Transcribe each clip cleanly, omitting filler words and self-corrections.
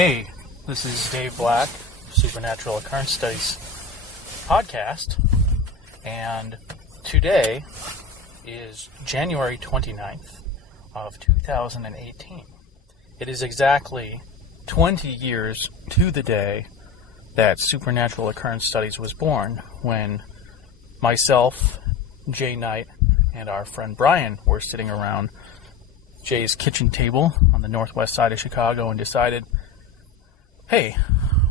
Hey, this is Dave Black, Supernatural Occurrence Studies podcast, and today is January 29th of 2018. It is exactly 20 years to the day that Supernatural Occurrence Studies was born, when myself, Jay Nhyte, and our friend Brian were sitting around Jay's kitchen table on the northwest side of Chicago and decided, hey,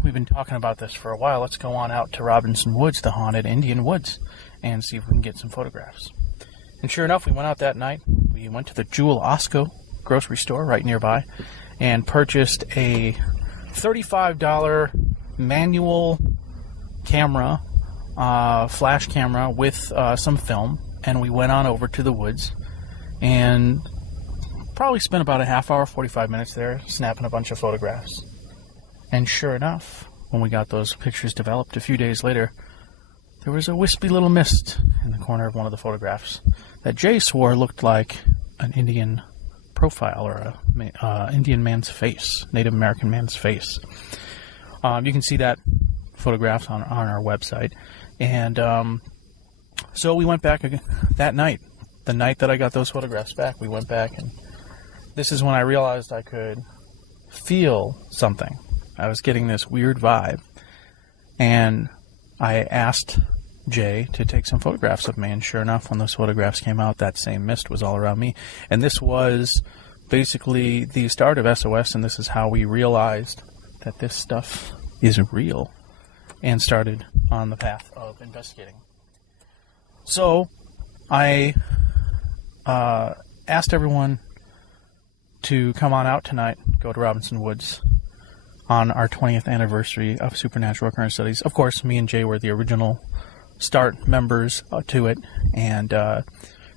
we've been talking about this for a while. Let's go on out to Robinson Woods, the haunted Indian woods, and see if we can get some photographs. And sure enough, we went out that night. We went to the Jewel Osco grocery store right nearby and purchased a $35 manual camera, flash camera with some film, and we went on over to the woods and probably spent about a half hour, 45 minutes there, snapping a bunch of photographs. And sure enough, when we got those pictures developed a few days later, there was a wispy little mist in the corner of one of the photographs that Jay swore looked like an Indian profile, or a Indian man's face, Native American man's face. You can see that photograph on our website. And so we went back again that night, the night that I got those photographs back. We went back, and this is when I realized I could feel something. I was getting this weird vibe, and I asked Jay to take some photographs of me, and sure enough, when those photographs came out, that same mist was all around me. And this was basically the start of SOS, and this is how we realized that this stuff is real, and started on the path of investigating. So I asked everyone to come on out tonight, go to Robinson Woods on our 20th anniversary of Supernatural Occurrence Studies. Of course, me and Jay were the original start members to it, and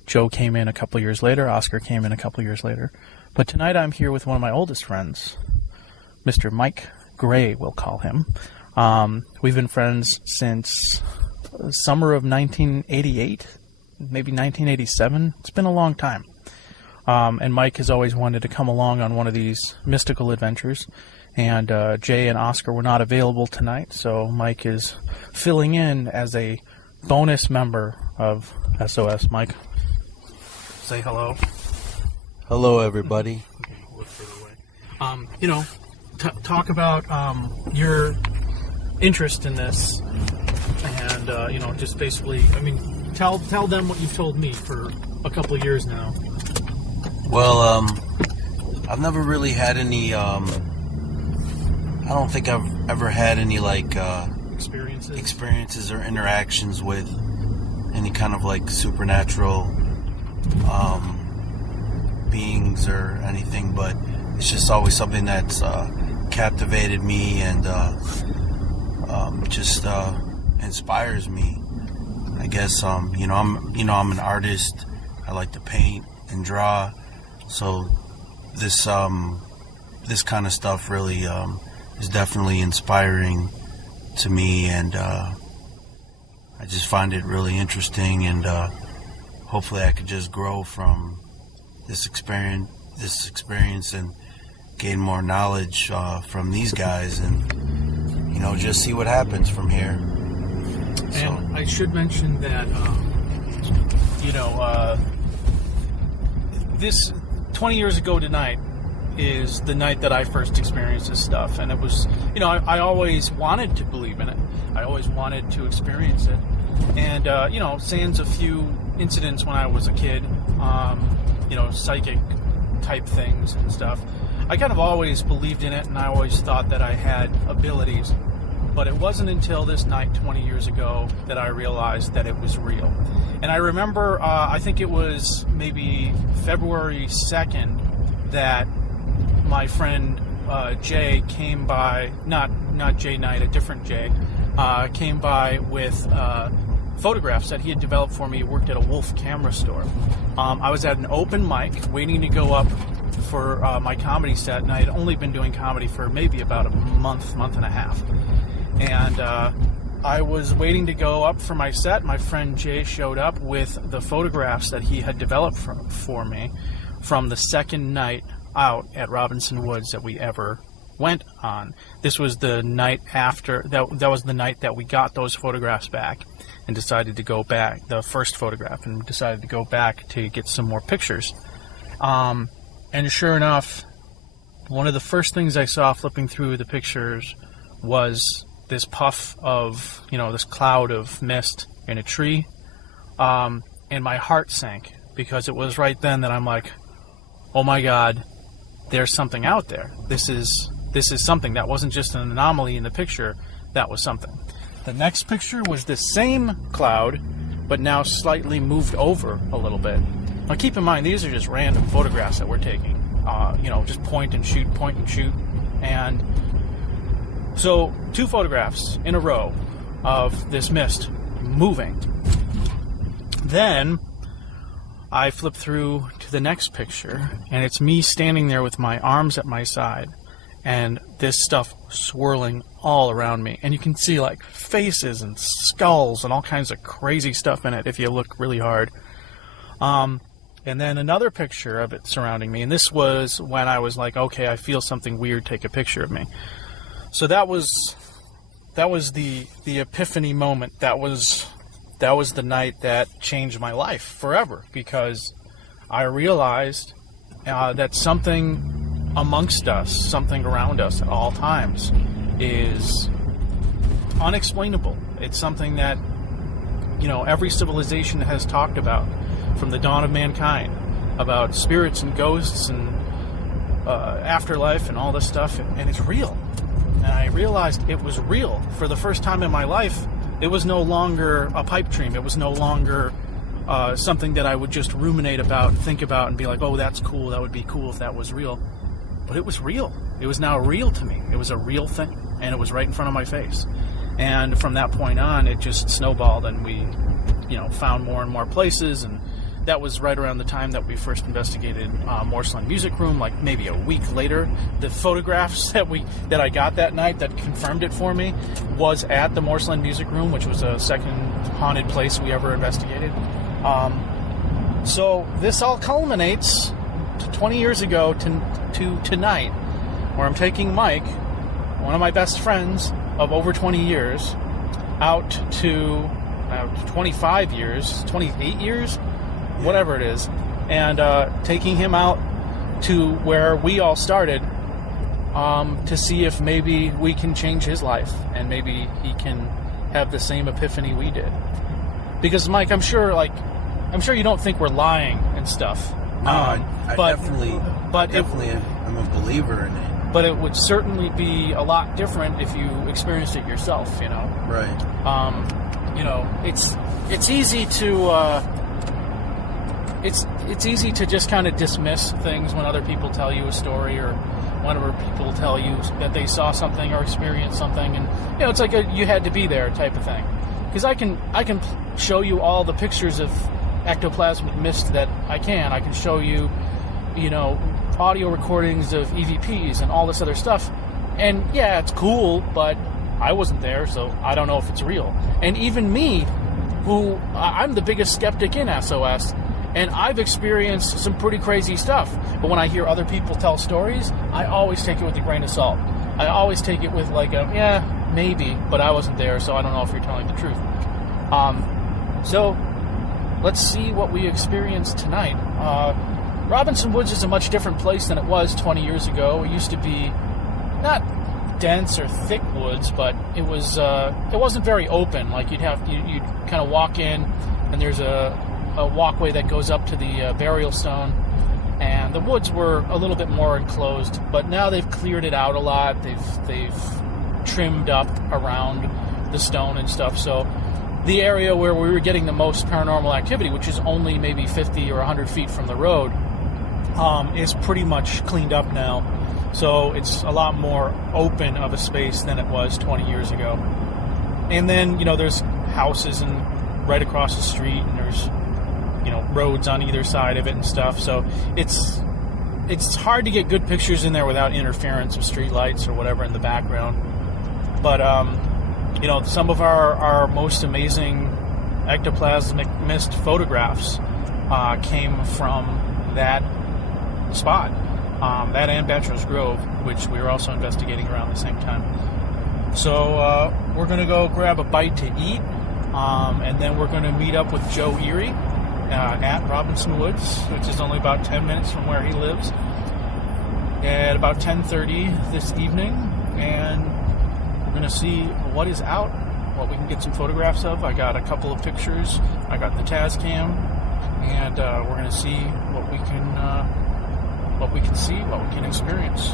Joe came in a couple years later, Oscar came in a couple years later. But tonight I'm here with one of my oldest friends, Mr. Mike Gray, we'll call him. We've been friends since summer of 1988, maybe 1987. It's been a long time. And Mike has always wanted to come along on one of these mystical adventures. And Jay and Oscar were not available tonight, so Mike is filling in as a bonus member of SOS. Mike, say hello. Hello, everybody. Okay, look further away. Talk about your interest in this, and just basically, tell them what you've told me for a couple of years now. Well, I've never really had any. I don't think I've ever had any experiences or interactions with any kind of supernatural beings or anything, but it's just always something that's captivated me and just inspires me. I guess I'm an artist. I like to paint and draw, so this kind of stuff really is definitely inspiring to me, and I just find it really interesting, and hopefully I could just grow from this experience and gain more knowledge from these guys, and just see what happens from here. And I should mention that this 20 years ago tonight is the night that I first experienced this stuff, and it was, I always wanted to believe in it. I always wanted to experience it, and sans a few incidents when I was a kid, psychic type things and stuff, I kind of always believed in it, and I always thought that I had abilities. But it wasn't until this night 20 years ago that I realized that it was real. And I remember, I think it was maybe February 2nd that my friend Jay came by, not Jay Knight, a different Jay, came by with photographs that he had developed for me. He worked at a Wolf camera store. I was at an open mic waiting to go up for my comedy set, and I had only been doing comedy for maybe about a month and a half. And I was waiting to go up for my set. My friend Jay showed up with the photographs that he had developed for me from the second night out at Robinson Woods that we ever went on. This was the night after, that was the night that we got those photographs back and decided to go back, the first photograph, and decided to go back to get some more pictures. And sure enough, one of the first things I saw flipping through the pictures was this puff of, this cloud of mist in a tree. And my heart sank, because it was right then that I'm like, oh my God, there's something out there. This is something. That wasn't just an anomaly in the picture, that was something. The next picture was the same cloud, but now slightly moved over a little bit. Now keep in mind, these are just random photographs that we're taking. Just point and shoot. And so 2 photographs in a row of this mist moving. Then I flip through to the next picture, and it's me standing there with my arms at my side, and this stuff swirling all around me. And you can see like faces and skulls and all kinds of crazy stuff in it if you look really hard. And then another picture of it surrounding me, and this was when I was like, okay, I feel something weird, take a picture of me. So that was the epiphany moment. That was the night that changed my life forever, because I realized that something amongst us, something around us at all times, is unexplainable. It's something that, every civilization has talked about from the dawn of mankind, about spirits and ghosts and afterlife and all this stuff, and it's real. And I realized it was real. For the first time in my life, it was no longer a pipe dream. It was no longer something that I would just ruminate about and think about and be like, oh, that's cool. That would be cool if that was real. But it was real. It was now real to me. It was a real thing. And it was right in front of my face. And from that point on, it just snowballed, and we, found more and more places. And that was right around the time that we first investigated Morseland Music Room, like maybe a week later. The photographs that I got that night that confirmed it for me was at the Morseland Music Room, which was a second haunted place we ever investigated. So this all culminates to 20 years ago to tonight, where I'm taking Mike, one of my best friends of over 20 years, out to 25 years, 28 years, whatever it is, and taking him out to where we all started, to see if maybe we can change his life, and maybe he can have the same epiphany we did. Because Mike, I'm sure you don't think we're lying and stuff. No, I definitely am a believer in it. But it would certainly be a lot different if you experienced it yourself, Right. It's easy to it's easy to just kind of dismiss things when other people tell you a story, or whenever people tell you that they saw something or experienced something, and it's like you had to be there type of thing. Because I can show you all the pictures of ectoplasmic mist that I can show you, audio recordings of EVPs and all this other stuff. And yeah, it's cool, but I wasn't there, so I don't know if it's real. And even me, who I'm the biggest skeptic in SOS, and I've experienced some pretty crazy stuff. But when I hear other people tell stories, I always take it with a grain of salt. I always take it with maybe, but I wasn't there, so I don't know if you're telling the truth. So let's see what we experienced tonight. Robinson Woods is a much different place than it was 20 years ago. It used to be not dense or thick woods, but it wasn't very open. Like you'd kind of walk in, and there's a walkway that goes up to the burial stone, and the woods were a little bit more enclosed. But now they've cleared it out a lot. They've trimmed up around the stone and stuff. So the area where we were getting the most paranormal activity, which is only maybe 50 or 100 feet from the road, is pretty much cleaned up now. So it's a lot more open of a space than it was 20 years ago. And then, there's houses and right across the street, and there's, roads on either side of it and stuff. So it's hard to get good pictures in there without interference of street lights or whatever in the background. But, some of our most amazing ectoplasmic mist photographs came from that spot. that and Bachelor's Grove, which we were also investigating around the same time. So we're going to go grab a bite to eat, and then we're going to meet up with Joe Erie at Robinson Woods, which is only about 10 minutes from where he lives, at about 10:30 this evening, and we're going to see what is out, what we can get some photographs of. I got a couple of pictures. I got the Tascam, and we're going to see what we can see, what we can experience.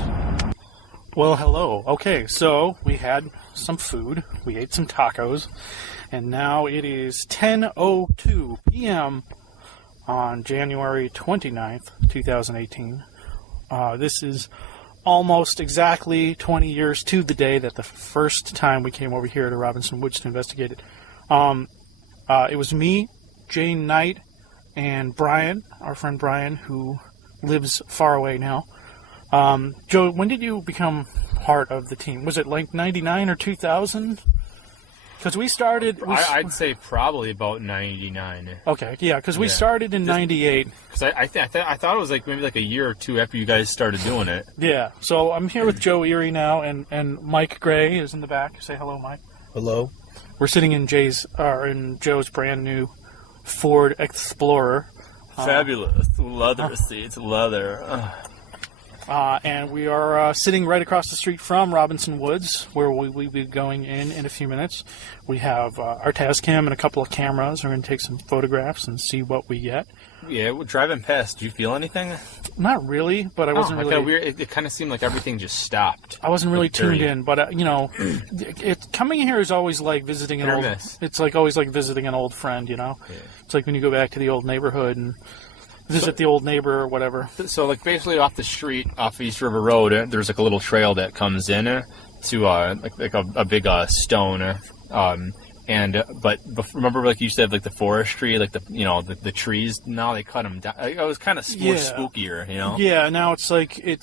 Well, hello. Okay, so we had some food. We ate some tacos, and now it is 10:02 p.m. on January 29th, 2018. This is almost exactly 20 years to the day that the first time we came over here to Robinson Woods to investigate it. It was me, Jane Nhyte, and Brian, our friend Brian, who lives far away now. Joe, when did you become part of the team? Was it like 99 or 2000? Because we started... I'd say probably about 99. Okay, yeah, because we started in 98. Because I thought it was like maybe like a year or two after you guys started doing it. Yeah, so I'm here with Joe Erie now, and Mike Gray is in the back. Say hello, Mike. Hello. We're sitting in Joe's brand new Ford Explorer. Fabulous. Leather seats, leather. And we are sitting right across the street from Robinson Woods, where we will be going in a few minutes. We have our Tascam and a couple of cameras. We're going to take some photographs and see what we get. Yeah, driving past, did you feel anything? Not really, but I wasn't really... Weird. It kind of seemed like everything just stopped. I wasn't really tuned in, but, coming here is always like visiting an old... It's like always like visiting an old friend, you know? Yeah. It's like when you go back to the old neighborhood and... visit the old neighbor or whatever. So, like, basically off the street, off East River Road, there's, like, a little trail that comes in to, like a big stone. But remember, like, you used to have, like, the forestry, like, the trees. Now they cut them down. It was kind of more spookier, you know? Yeah, now it's like, Yeah,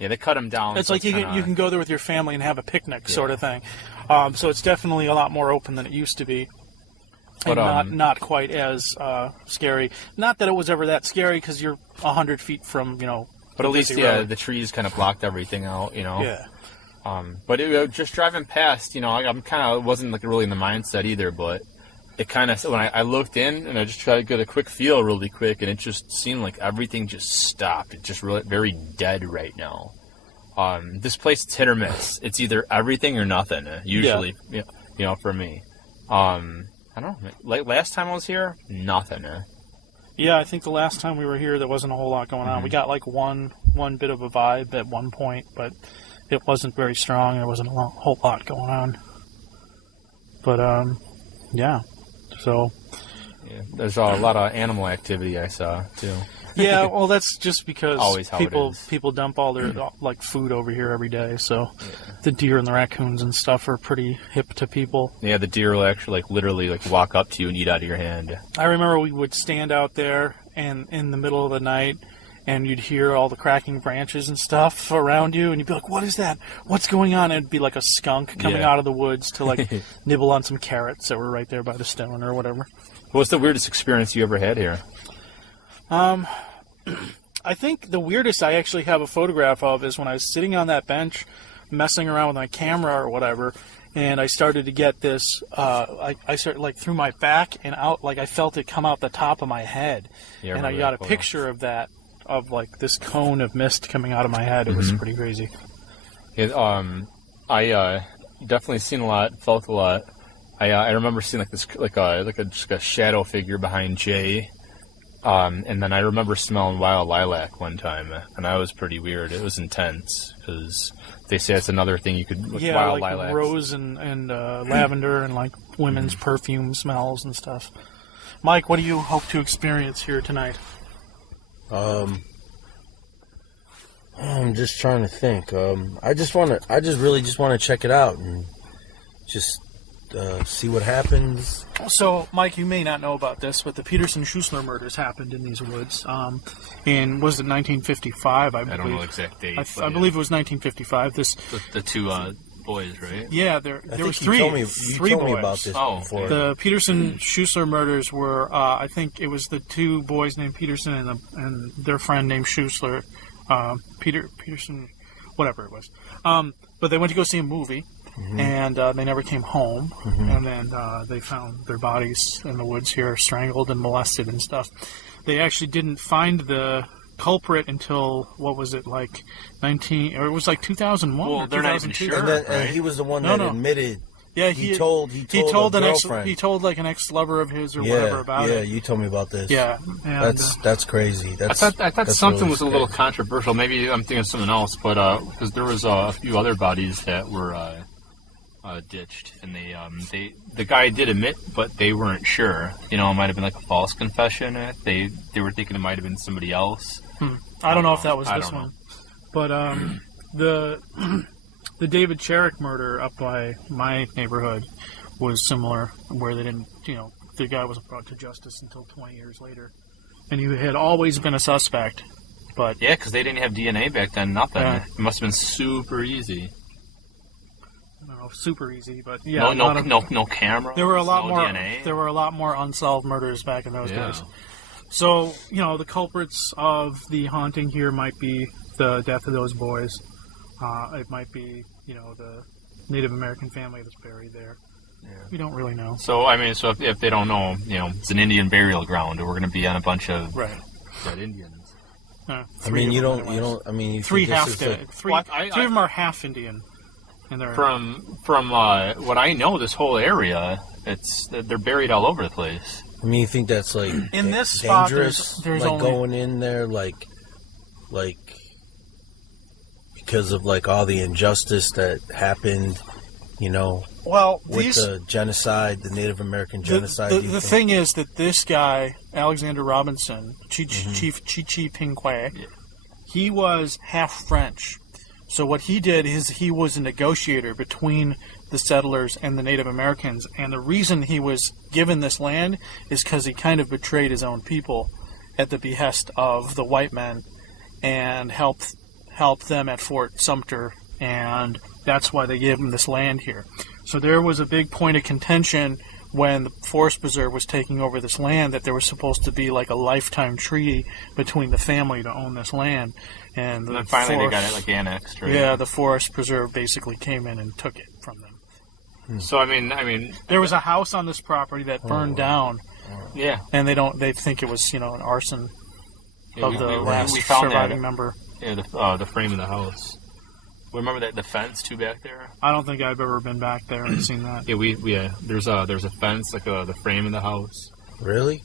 they cut them down. It's like you can go there with your family and have a picnic sort of thing. So it's definitely a lot more open than it used to be. And but, not quite as scary. Not that it was ever that scary, because you're 100 feet from, But at least, the trees kind of blocked everything out, Yeah. But just driving past, I'm kind of wasn't like really in the mindset either. But it kind of when I looked in and I just tried to get a quick feel really quick, and it just seemed like everything just stopped. It's just really very dead right now. This place is hit or miss. It's either everything or nothing. Usually, for me. I don't know. Like last time I was here, nothing. Yeah, I think the last time we were here, there wasn't a whole lot going on. We got like one bit of a vibe at one point, but it wasn't very strong. There wasn't a whole lot going on. But yeah. So yeah, there's a lot of animal activity I saw too. Yeah, well, that's just because always how people dump all their like food over here every day. So the deer and the raccoons and stuff are pretty hip to people. Yeah, the deer will actually literally walk up to you and eat out of your hand. I remember we would stand out there and in the middle of the night, and you'd hear all the cracking branches and stuff around you, and you'd be like, "What is that? What's going on?" And it'd be like a skunk coming out of the woods to nibble on some carrots that were right there by the stone or whatever. What's the weirdest experience you ever had here? I think the weirdest I actually have a photograph of is when I was sitting on that bench messing around with my camera or whatever, and I started to get this, I started through my back and out, I felt it come out the top of my head. Yeah, and I got a picture of that, of this cone of mist coming out of my head. It was pretty crazy. I definitely seen a lot, felt a lot. I remember seeing just a shadow figure behind Jay. And then I remember smelling wild lilac one time, and that was pretty weird. It was intense, because they say it's another thing you could with wild lilac. Rose and lavender and women's perfume smells and stuff. Mike, what do you hope to experience here tonight? I'm just trying to think. I really just want to check it out and just see what happens. So, Mike, you may not know about this, but the Peterson-Schuessler murders happened in these woods. Was it 1955? I don't know the exact date. I believe it was 1955. The two boys, right? Yeah, there was three. You told boys. Me about this before. The Peterson-Schuessler murders were, I think it was the two boys named Peterson and their friend named Schuessler. Peterson, whatever it was. But they went to go see a movie, and they never came home. And then they found their bodies in the woods here, strangled and molested and stuff. They actually didn't find the culprit until, what was it, like 2001 well, or they're not 2002. even sure. And, Right? and he was the one that admitted. Yeah, he told an girlfriend. he told like an ex-lover of his or whatever about it. Yeah, you told me about this. Yeah, and, that's crazy. I thought something really was a little controversial. Maybe I'm thinking of something else, but because there was a few other bodies that were ditched, and the guy did admit, but they weren't sure. You know, it might have been like a false confession. They were thinking it might have been somebody else. I don't know if that was this one, but the David Cherrick murder up by my neighborhood was similar, where they didn't, the guy wasn't brought to justice until 20 years later, and he had always been a suspect. But yeah, because they didn't have DNA back then. Nothing. Yeah. It must have been super easy. I don't know, super easy, but yeah, no camera. There were a lot more. DNA. There were a lot more unsolved murders back in those days. So the culprits of the haunting here might be the death of those boys. It might be the Native American family that's buried there. Yeah. We don't really know. So if they don't know, it's an Indian burial ground, or we're going to be on a bunch of Red Indians. Three of them are half Indian. And from what I know, this whole area, they're buried all over the place. I mean, you think that's like in this spot, dangerous? There's like only going in there, like because of like all the injustice that happened, Well, with the genocide, the Native American genocide. The thing is that this guy, Alexander Robinson, Chief chee-chee-pin-quay, he was half French. So what he did is he was a negotiator between the settlers and the Native Americans. And the reason he was given this land is because he kind of betrayed his own people at the behest of the white men and helped them at Fort Sumter. And that's why they gave him this land here. So there was a big point of contention when the Forest Preserve was taking over this land, that there was supposed to be like a lifetime treaty between the family to own this land. And then finally they got it like annexed, right? Yeah, the Forest Preserve basically came in and took it from them. So I mean, there was a house on this property that burned down. Yeah, and they think it was an arson of the last found surviving member. Yeah, the frame of the house. Remember the fence too back there? I don't think I've ever been back there and seen that. Yeah, there's a fence, like the frame of the house. Really?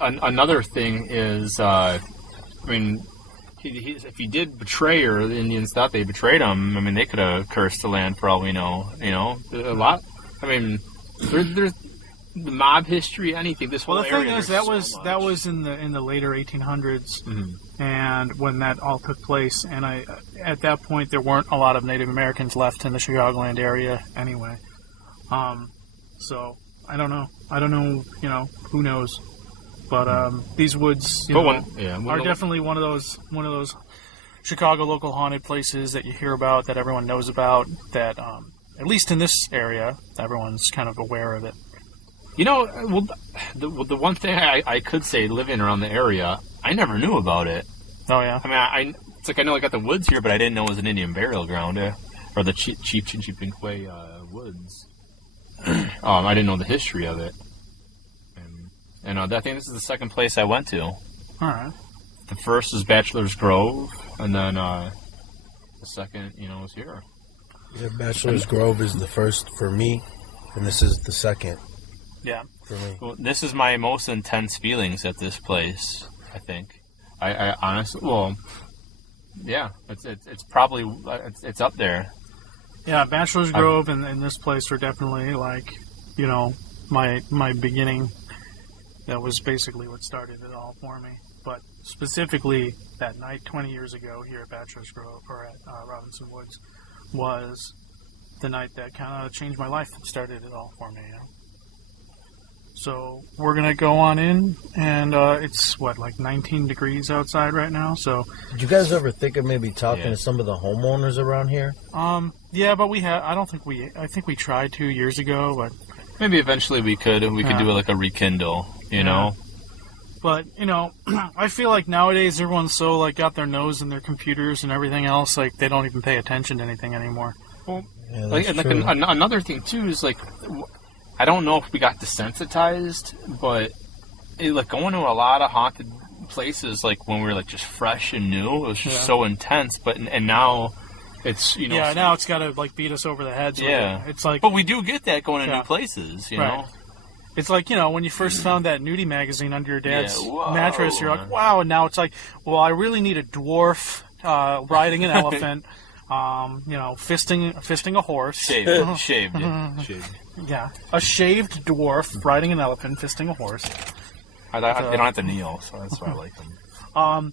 Another thing is, if he did betray her, the Indians thought they betrayed him. I mean, they could have cursed the land for all we know. A lot. I mean, there's the mob history, anything. This whole area. Well, the thing is, that was in the later 1800s, and when that all took place. And at that point, there weren't a lot of Native Americans left in the Chicagoland area anyway. So I don't know. Who knows? But these woods are definitely one of those Chicago local haunted places that you hear about, that everyone knows about, that at least in this area, everyone's kind of aware of it. The one thing I could say, living around the area, I never knew about it. Oh yeah. I mean, it's like I know I got the woods here, but I didn't know it was an Indian burial ground, or the chee-chee-pin-quay woods. I didn't know the history of it. And I think this is the second place I went to. All right. The first is Bachelor's Grove, and then the second, is here. Yeah, Bachelor's Grove is the first for me, and this is the second. Yeah. For me. Well, this is my most intense feelings at this place, I think. I honestly, yeah, it's probably it's up there. Yeah, Bachelor's Grove and this place are definitely like, my beginning. That was basically what started it all for me. But specifically, that night 20 years ago here at Bachelor's Grove, or at Robinson Woods, was the night that kind of changed my life. It started it all for me. So we're going to go on in, and it's, like 19 degrees outside right now. So did you guys ever think of maybe talking to some of the homeowners around here? Yeah, but I think we tried 2 years ago, but... Maybe eventually we could do like a rekindle, you know? But, you know, I feel like nowadays everyone's so, like, got their nose in their computers and everything else, like, they don't even pay attention to anything anymore. Well, another thing, too, is, like, I don't know if we got desensitized, but, like, going to a lot of haunted places, like, when we were, like, just fresh and new, it was just so intense, and now it's, you know... Yeah, now it's got to, like, beat us over the heads. Yeah. It's like... But we do get that going to new places, you know? It's like, you know, when you first found that nudie magazine under your dad's mattress, you're like, wow, and now it's like, well, I really need a dwarf riding an elephant, you know, fisting a horse. Shaved. Yeah, a shaved dwarf riding an elephant, fisting a horse. They don't have to kneel, so that's why I like them.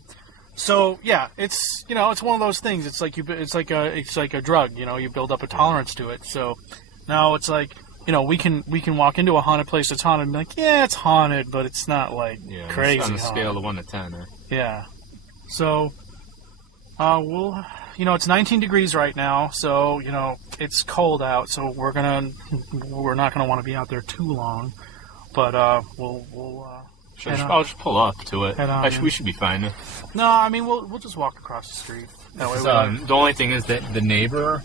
So yeah, it's, you know, it's one of those things. It's like it's like a drug. You know, you build up a tolerance to it. So now it's like, you know, we can walk into a haunted place that's haunted and be like, yeah, it's haunted, but it's not like crazy. On a haunted. scale of 1 to 10. Yeah. So we'll, you know, it's 19 degrees right now, so, you know, it's cold out, so we're not gonna want to be out there too long, but I'll just pull up to it. We should be fine. No, I mean we'll just walk across the street. That way the only thing is that the neighbor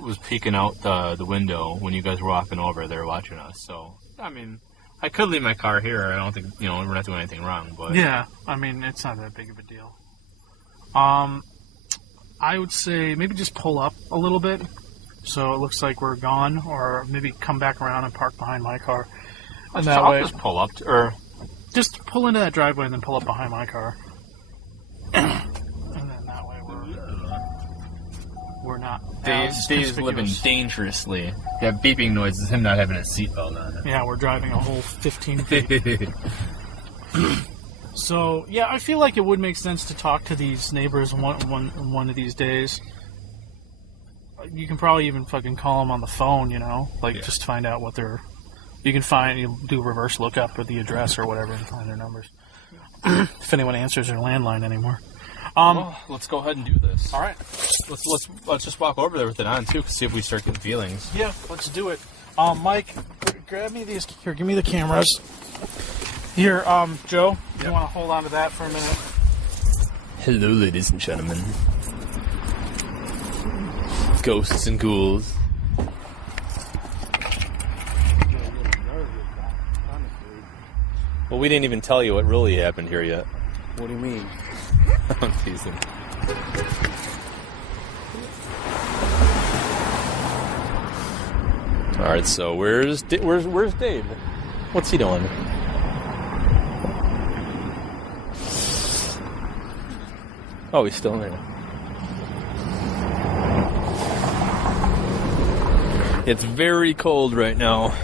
was peeking out the window when you guys were walking over. They were watching us. So I mean, I could leave my car here. I don't think, you know, we're not doing anything wrong. But yeah, I mean, it's not that big of a deal. I would say maybe just pull up a little bit, so it looks like we're gone, or maybe come back around and park behind my car. And that way, I'll just pull up, or just pull into that driveway and then pull up behind my car. And then that way we're not. Dave's living dangerously. Yeah, beeping noises. Him not having a seatbelt on. Yeah, we're driving a whole 15 feet. So yeah, I feel like it would make sense to talk to these neighbors one of these days. You can probably even fucking call them on the phone, you know, like just find out what they're. You do reverse lookup for the address or whatever and find their numbers. If anyone answers their landline anymore. Well, let's go ahead and do this. All right. Let's just walk over there with it on too, see if we start getting feelings. Yeah, let's do it. Mike, grab me these. Here, give me the cameras. Here, Joe, you want to hold on to that for a minute? Hello, ladies and gentlemen. Ghosts and ghouls. Well, we didn't even tell you what really happened here yet. What do you mean? I'm teasing. All right, so where's Dave? What's he doing? Oh, he's still there. It's very cold right now.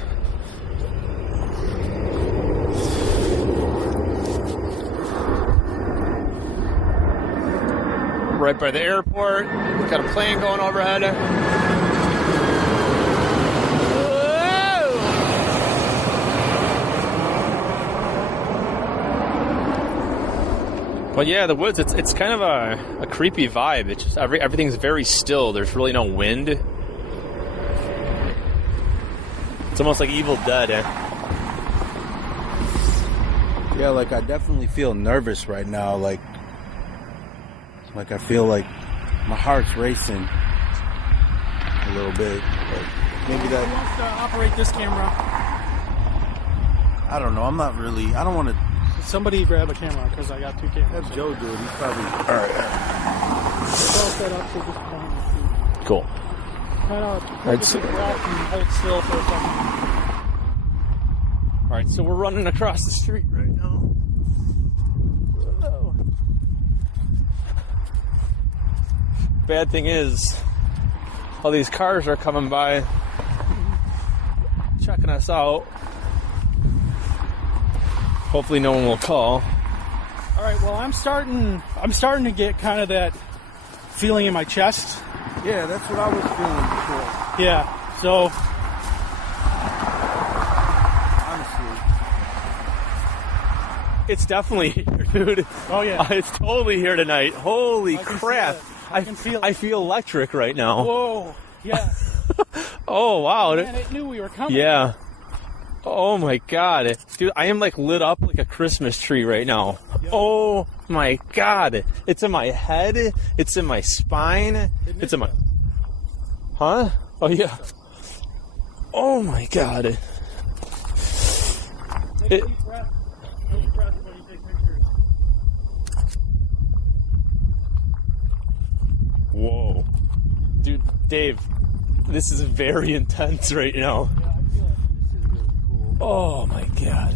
Right by the airport. Got a plane going overhead. But yeah, the woods, it's kind of a creepy vibe. It's just everything's very still. There's really no wind. It's almost like Evil Dead. Yeah, like I definitely feel nervous right now. Like I feel like my heart's racing a little bit. Maybe that. Who wants to operate this camera? I don't know. I'm not really. I don't want to. Somebody grab a camera because I got 2 cameras. Have Joe do it. He's probably. All right. It's all set up, so just point and shoot. Cool. Kind of hold still for a second. All right, so we're running across the street right now. Whoa. Bad thing is, all these cars are coming by, checking us out. Hopefully no one will call. All right, well, I'm starting to get kind of that feeling in my chest. Yeah, that's what I was feeling before. Yeah, so honestly, it's definitely here, dude. Oh yeah, it's totally here tonight. Holy crap! I can feel it. I feel electric right now. Whoa, yeah. Oh wow! Man, it knew we were coming. Yeah. Oh my god. Dude, I am like lit up like a Christmas tree right now. Yep. Oh my god. It's in my head. It's in my spine. It's in my... Huh? Oh yeah. Oh my god. Take a deep breath. Deep breath when you take pictures. Whoa. Dude, Dave, this is very intense right now. Yeah, I feel it. This is really cool. Oh my god.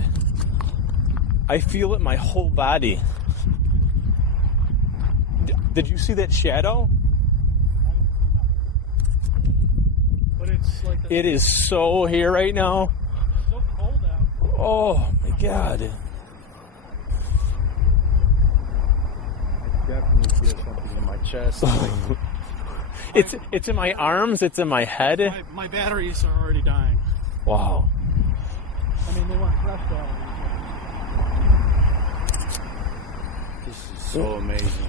I feel it in my whole body. Did you see that shadow? But it's like It is so here right now. It's so cold out. Oh my god. I definitely feel something in my chest. Like, It's in my arms, it's in my head. My batteries are already dying. Wow. I mean, they weren't fresh batteries. this is so amazing.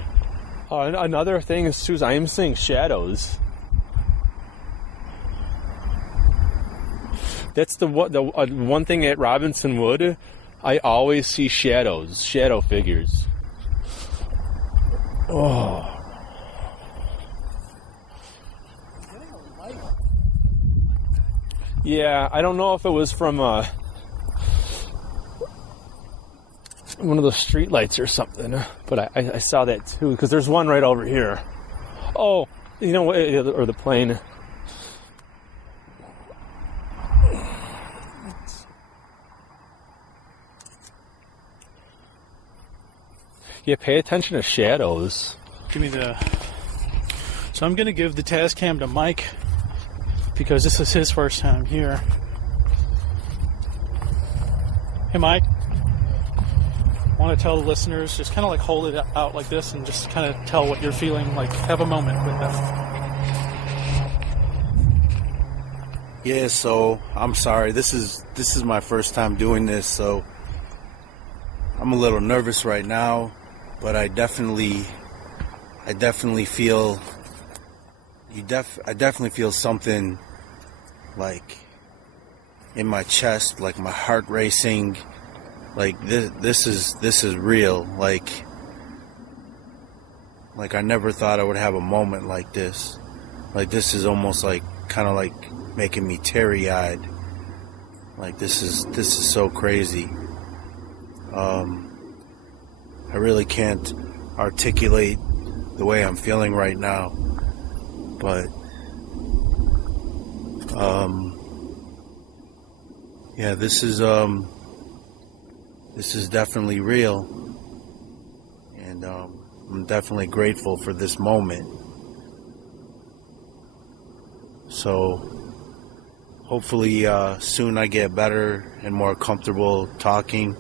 Another thing is, Suze, I am seeing shadows. That's the one thing at Robinson Wood. I always see shadows, shadow figures. Oh. Yeah, I don't know if it was from one of those street lights or something, but I saw that too, because there's one right over here. Oh, you know what, or the plane. Yeah, pay attention to shadows. Give me the... So I'm going to give the Tascam to Mike, because this is his first time here. Hey, Mike. I want to tell the listeners, just kind of like hold it out like this and just kind of tell what you're feeling, like have a moment with them. Yeah, so I'm sorry. This is my first time doing this, so I'm a little nervous right now, but I definitely feel I definitely feel something like in my chest, like my heart racing. Like this is real. Like I never thought I would have a moment like this. Like this is almost like kind of like making me teary-eyed. Like this is so crazy. I really can't articulate the way I'm feeling right now, but yeah, this is definitely real, and I'm definitely grateful for this moment. So hopefully soon I get better and more comfortable talking,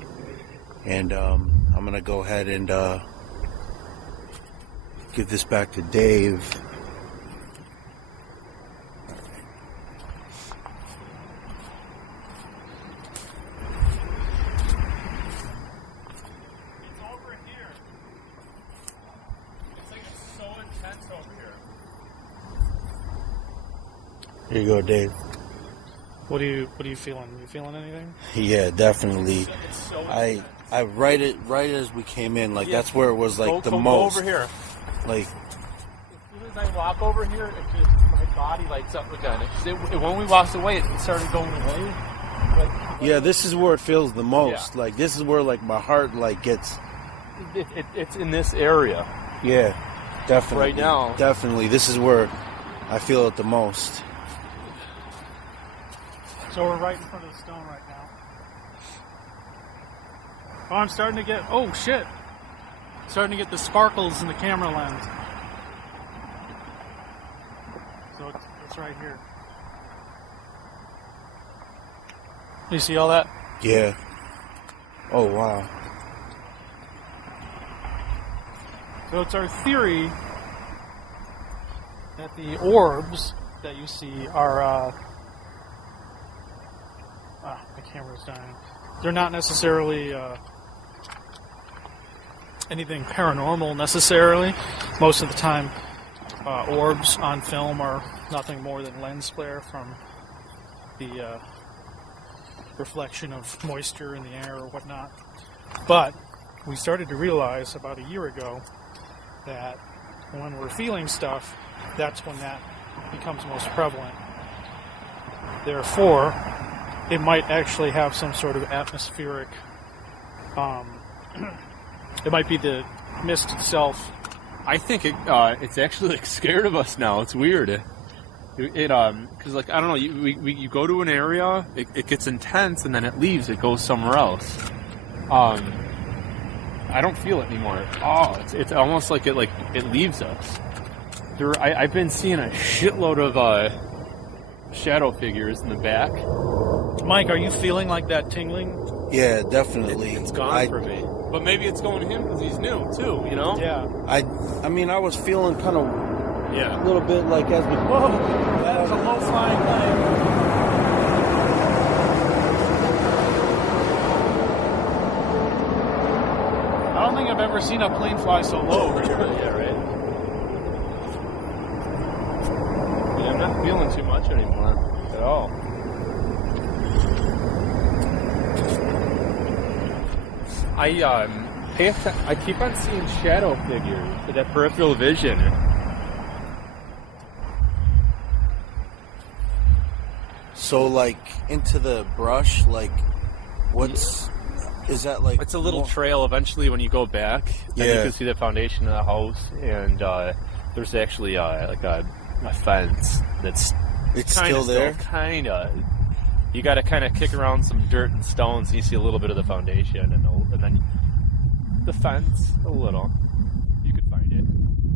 and I'm gonna go ahead and give this back to Dave. Here you go, Dave. What are you feeling? You feeling anything? Yeah, definitely. It's so I right as we came in, like that's where it was like the go most. over here. Like As soon as I walk over here, it just my body lights up again. When we walked away, it started going away. yeah, this is where it feels the most. Yeah. Like this is where like my heart like gets. It's in this area. Yeah, definitely. Right now. Definitely, this is where I feel it the most. So we're right in front of the stone right now. Oh, I'm starting to get... Oh, shit. Starting to get the sparkles in the camera lens. So it's right here. You see all that? Yeah. Oh, wow. So it's our theory that the orbs that you see are... my camera's dying. They're not necessarily anything paranormal necessarily. Most of the time, orbs on film are nothing more than lens flare from the reflection of moisture in the air or whatnot. But we started to realize about a year ago that when we're feeling stuff, that's when that becomes most prevalent. Therefore, it might actually have some sort of atmospheric, it might be the mist itself. I think it's actually like scared of us now. It's weird. Because like I don't know, you go to an area, it gets intense, and then it leaves. It goes somewhere else. I don't feel it anymore. Oh, it's almost like it leaves us. I've been seeing a shitload of shadow figures in the back. Mike, are you feeling like that tingling? Yeah, definitely. It's gone for me. But maybe it's going to him because he's new too. You know? Yeah. I mean, I was feeling kind of Yeah. a little bit like as we. Whoa, that is a low-flying plane. I don't think I've ever seen a plane fly so low. Yeah, right. Yeah, I'm not feeling too much anymore at all. I keep on seeing shadow figures with that peripheral vision. So, like, into the brush, like, is that like? It's a little trail. Eventually, when you go back, then you can see the foundation of the house, and there's actually like a fence that's Still there. Kind of. You got to kind of kick around some dirt and stones, and you see a little bit of the foundation, and then the fence a little. You could find it.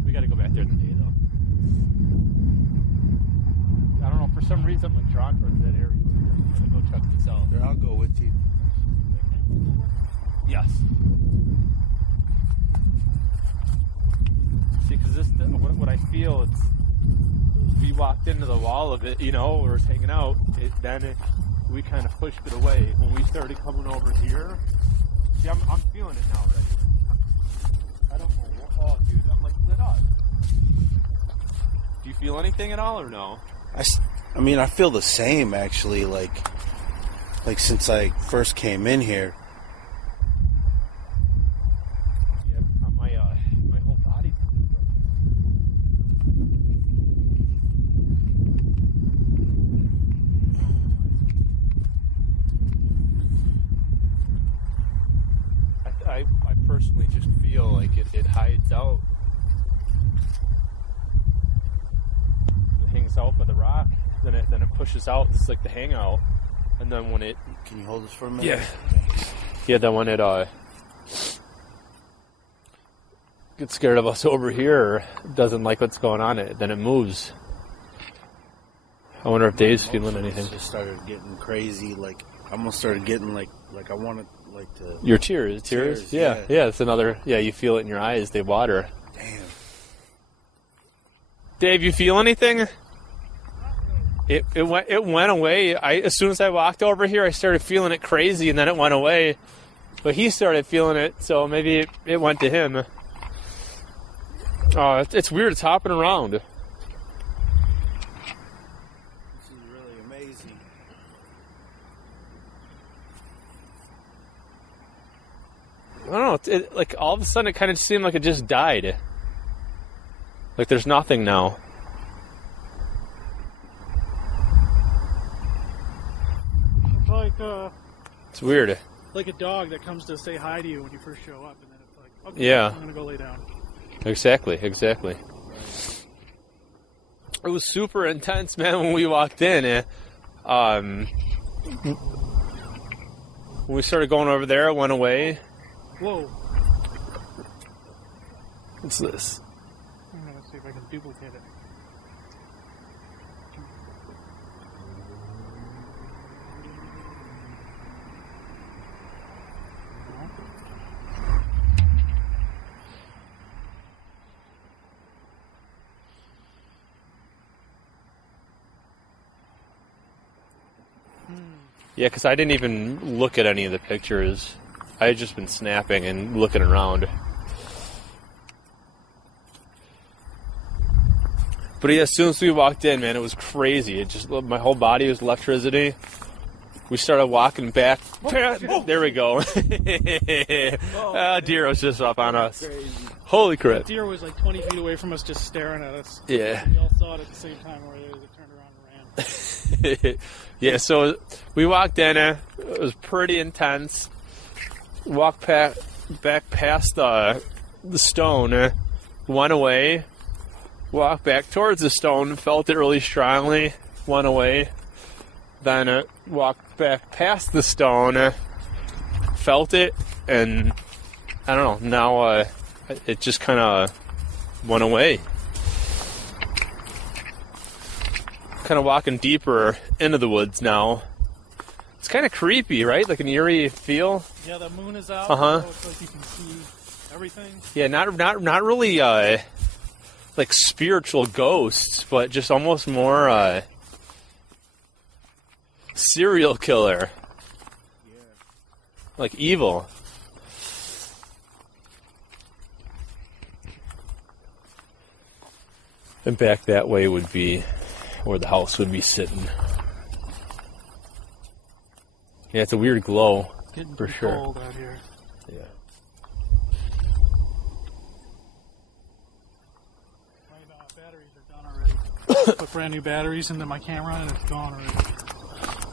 We got to go back there today, though. I don't know. For some reason, I'm like drawn towards that area. I'm gonna go check this out. Here, I'll go with you. Yes. See, because what I feel, it's we walked into the wall of it, you know, we were hanging out. We kind of pushed it away. When we started coming over here, see, I'm feeling it now already. I don't know. Oh, dude, I'm like lit up. Do you feel anything at all or no? I mean, I feel the same actually. Like since I first came in here. Yeah, my whole body. I personally just feel like it hides out. It hangs out by the rock, then it pushes out. It's like the hangout, and then when it. Can you hold this for a minute? Yeah. Yeah, then when it gets scared of us over here, or doesn't like what's going on, then it moves. I wonder if Dave's feeling anything. Just started getting crazy. Like I almost started getting like I wanted to. Your tears. Yeah. It's another. Yeah, you feel it in your eyes. They water. Damn. Dave, you feel anything? It went away. As soon as I walked over here, I started feeling it crazy, and then it went away. But he started feeling it, so maybe it went to him. Oh, it's weird. It's hopping around. This is really amazing. I don't know. Like all of a sudden, it kind of seemed like it just died. Like there's nothing now. It's like It's weird. like a dog that comes to say hi to you when you first show up, and then it's like, okay, Yeah. I'm gonna go lay down. Exactly. It was super intense, man, when we walked in. When we started going over there, it went away. Whoa. What's this? I'm gonna see if I can duplicate it. Yeah, because I didn't even look at any of the pictures. I had just been snapping and looking around. But yeah, as soon as we walked in, man, it was crazy. It just, my whole body was electricity. we started walking back. There we go. Deer was just up on us. Holy crap. Deer was like 20 feet away from us just staring at us. Yeah. We all saw it at the same time where they turned around and ran. Yeah, so we walked in. It was pretty intense. Walked back past the stone. Went away. Walked back towards the stone. Felt it really strongly. Went away. Then walked back past the stone. Felt it. And I don't know. Now it just kind of went away. Kind of walking deeper into the woods now. It's kind of creepy, right? Like an eerie feel. Yeah, the moon is out. Uh-huh. So it's like you can see everything. Yeah, not really like spiritual ghosts, but just almost more serial killer. Yeah. Like evil. And back that way would be where the house would be sitting. Yeah, it's a weird glow. It's getting for pretty sure. cold out here. Yeah. My batteries are done already. Put brand new batteries into my camera and it's gone already.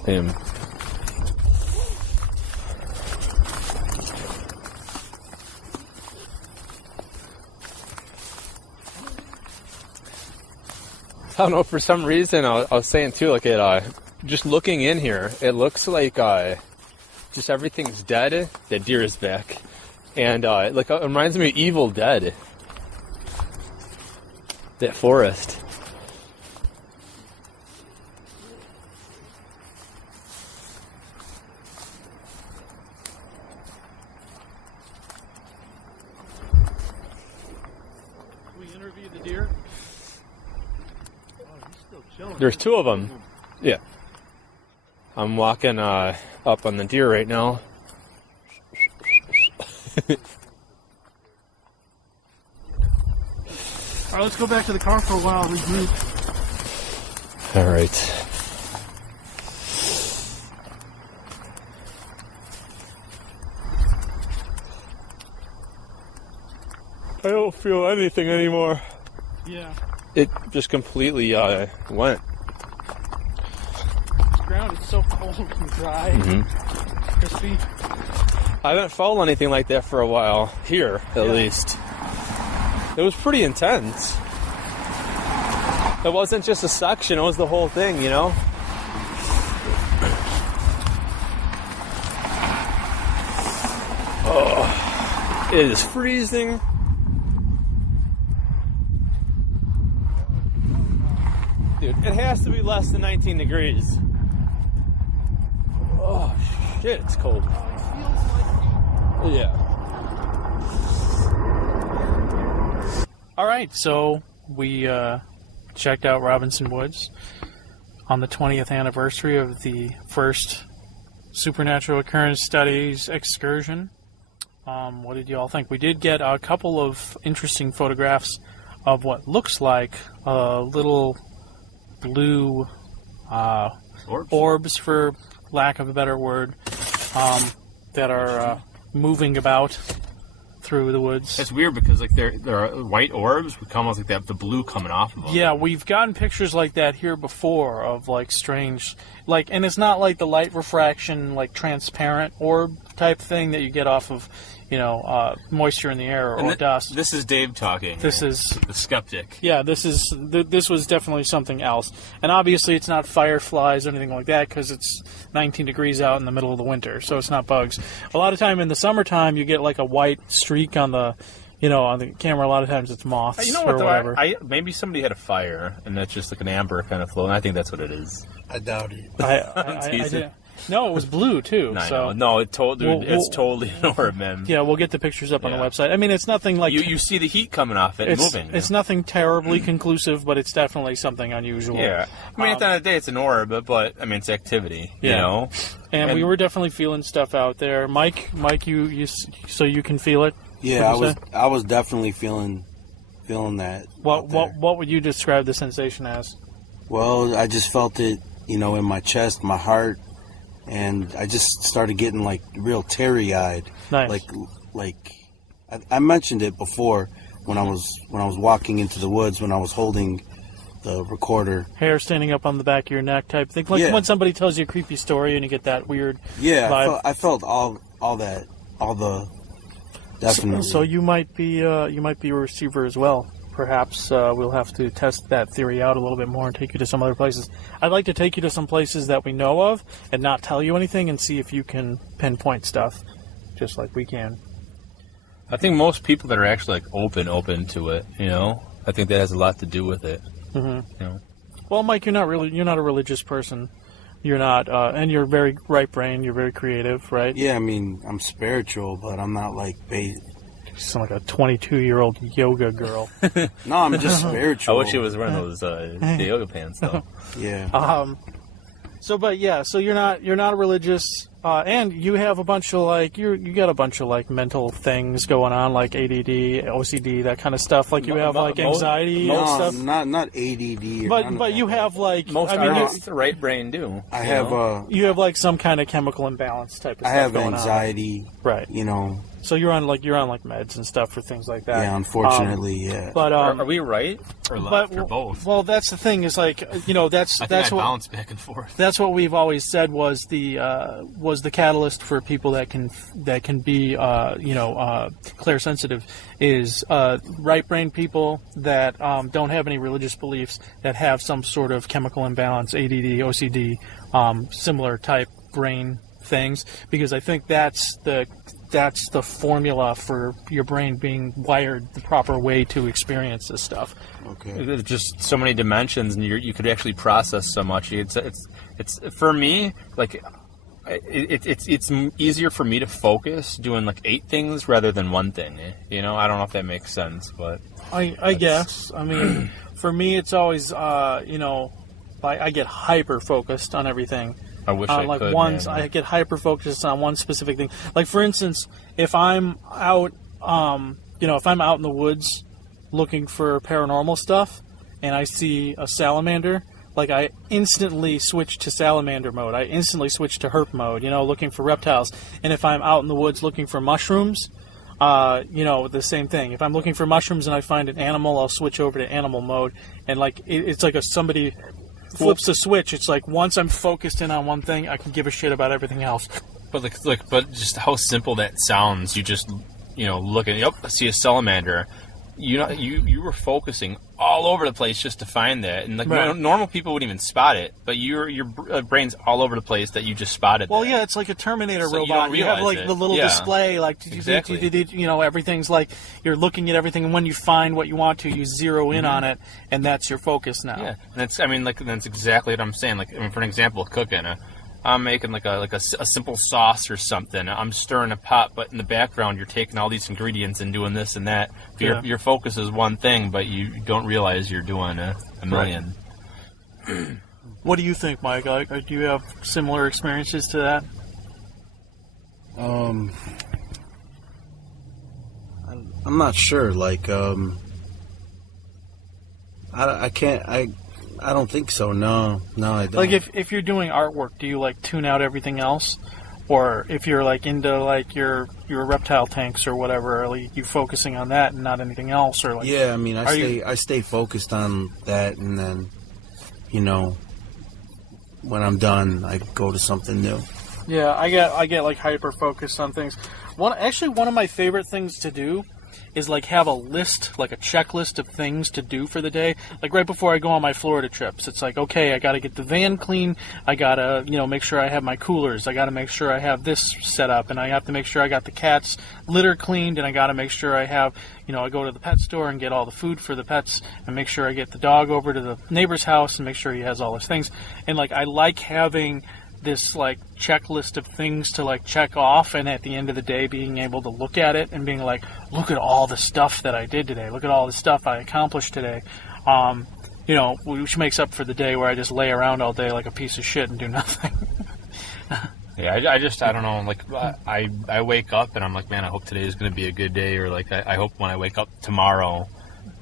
Damn. I don't know, for some reason, I was saying too, like just looking in here, it looks like just everything's dead. That deer is back. And like it reminds me of Evil Dead. That forest. We interviewed the deer. There's two of them. Yeah. I'm walking up on the deer right now. All right, let's go back to the car for a while, regroup. All right. I don't feel anything anymore. Yeah. It just completely went. The ground is so cold and dry, crispy. I haven't felt anything like that for a while. Here, at least. It was pretty intense. It wasn't just a section, it was the whole thing, you know? Oh, it is freezing. Dude, it has to be less than 19 degrees. Oh, shit, it's cold. Yeah. All right, so we checked out Robinson Woods on the 20th anniversary of the first Supernatural Occurrence Studies excursion. What did you all think? We did get a couple of interesting photographs of what looks like little blue orbs, for lack of a better word, that are moving about through the woods. It's weird because like there are white orbs with almost like the blue coming off of them. Yeah, we've gotten pictures like that here before of like strange, like, and it's not like the light refraction, like transparent orb type thing that you get off of, you know, moisture in the air or dust. This is Dave talking. This is the skeptic. Yeah, this was definitely something else, and obviously it's not fireflies or anything like that because it's 19 degrees out in the middle of the winter, so it's not bugs. A lot of time in the summertime, you get like a white streak on the, you know, on the camera. A lot of times it's moths or whatever. Maybe somebody had a fire and that's just like an amber kind of flow, and I think that's what it is. I doubt it. I didn't. No, it was blue too. It's totally an orb, man. Yeah, we'll get the pictures up on the website. I mean, it's nothing like you see the heat coming off it and moving. It's nothing terribly conclusive, but it's definitely something unusual. Yeah, I mean, at the end of the day, it's an orb, but I mean, it's activity. You know, and we were definitely feeling stuff out there. Mike, you so you can feel it. Yeah, I was definitely feeling that. What would you describe the sensation as? Well, I just felt it, you know, in my chest, my heart. and I just started getting like real teary-eyed. Nice. Like I mentioned it before when I was walking into the woods, when I was holding the recorder. Hair standing up on the back of your neck type thing. Like when somebody tells you a creepy story and you get that weird vibe. I felt all the definitely. So you might be a receiver as well. Perhaps we'll have to test that theory out a little bit more and take you to some other places. I'd like to take you to some places that we know of and not tell you anything and see if you can pinpoint stuff, just like we can. I think most people that are actually like open to it, I think that has a lot to do with it. Mm-hmm. Well, Mike, you're not a religious person. You're not, and you're very right-brained. You're very creative, right? Yeah, I mean, I'm spiritual, but I'm not like You sound like a 22-year-old yoga girl. No, I'm just spiritual. I wish he was wearing those the yoga pants, though. Yeah. So you're not religious, and you have a bunch of you got a bunch of mental things going on, like ADD, OCD, that kind of stuff. Like you have anxiety and stuff. Not ADD. But you have most artists, the right brain do. I have you have some kind of chemical imbalance type of stuff. I have going anxiety. On. Right. So you're on meds and stuff for things like that. Yeah, unfortunately, yeah. But are we right or left or both? Well, that's the thing. Is that's I what bounce back and forth. That's what we've always said was the catalyst for people that can be clairsensitive is right brain people that don't have any religious beliefs, that have some sort of chemical imbalance, ADD, OCD, similar type brain things, because I think that's the formula for your brain being wired the proper way to experience this stuff. Okay. There's just so many dimensions, and you could actually process so much. It's for me, it's easier for me to focus doing 8 things rather than one thing. I don't know if that makes sense, but I guess. I mean, for me, it's always I get hyper focused on everything. I wish I could. I get hyper focused on one specific thing. Like, for instance, if I'm out, if I'm out in the woods looking for paranormal stuff, and I see a salamander, I instantly switch to salamander mode. I instantly switch to herp mode, looking for reptiles. And if I'm out in the woods looking for mushrooms, the same thing. If I'm looking for mushrooms and I find an animal, I'll switch over to animal mode. And it's like somebody flips a switch. It's like once I'm focused in on one thing, I can give a shit about everything else. But just how simple that sounds. You just look at I see a salamander. You were focusing all over the place just to find that, and normal people wouldn't even spot it. But your brain's all over the place that you just spotted. Well, that. yeah, it's like a Terminator so robot. You have the little display, exactly. Everything's you're looking at everything, and when you find what you want to, you zero in on it, and that's your focus now. Yeah, and that's exactly what I'm saying. For an example, cooking. I'm making a simple sauce or something. I'm stirring a pot, but in the background, you're taking all these ingredients and doing this and that. Your focus is one thing, but you don't realize you're doing a million. Right. What do you think, Mike? Do you have similar experiences to that? I'm not sure. I don't think so. No, I don't. If you're doing artwork, do you tune out everything else, or if you're into your reptile tanks or whatever, are you focusing on that and not anything else, or Yeah, I mean, I stay focused on that, and then, when I'm done, I go to something new. Yeah, I get hyper focused on things. One of my favorite things to do is have a list, a checklist of things to do for the day. Right before I go on my Florida trips, it's okay, I got to get the van clean. I got to, make sure I have my coolers. I got to make sure I have this set up, and I have to make sure I got the cat's litter cleaned, and I got to make sure I have, I go to the pet store and get all the food for the pets, and make sure I get the dog over to the neighbor's house and make sure he has all his things. And I like having this checklist of things to check off, and at the end of the day being able to look at it and being look at all the stuff that I did today, look at all the stuff I accomplished today, which makes up for the day where I just lay around all day like a piece of shit and do nothing. Yeah, I don't know, I wake up and I'm man, I hope today is going to be a good day, or I hope when I wake up tomorrow,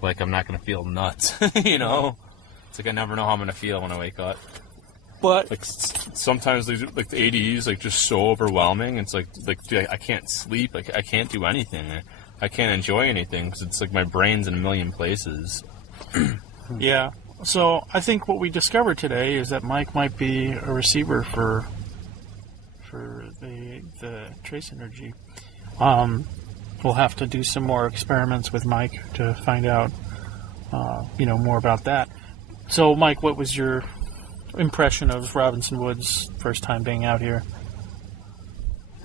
I'm not going to feel nuts. It's I never know how I'm going to feel when I wake up. But like sometimes like the ADE is like just so overwhelming. It's like dude, I can't sleep. Like I can't do anything. I can't enjoy anything because it's like my brain's in a million places. yeah. So I think what we discovered today is that Mike might be a receiver for the trace energy. We'll have to do some more experiments with Mike to find out, more about that. So, Mike, what was your impression of Robinson Woods' first time being out here?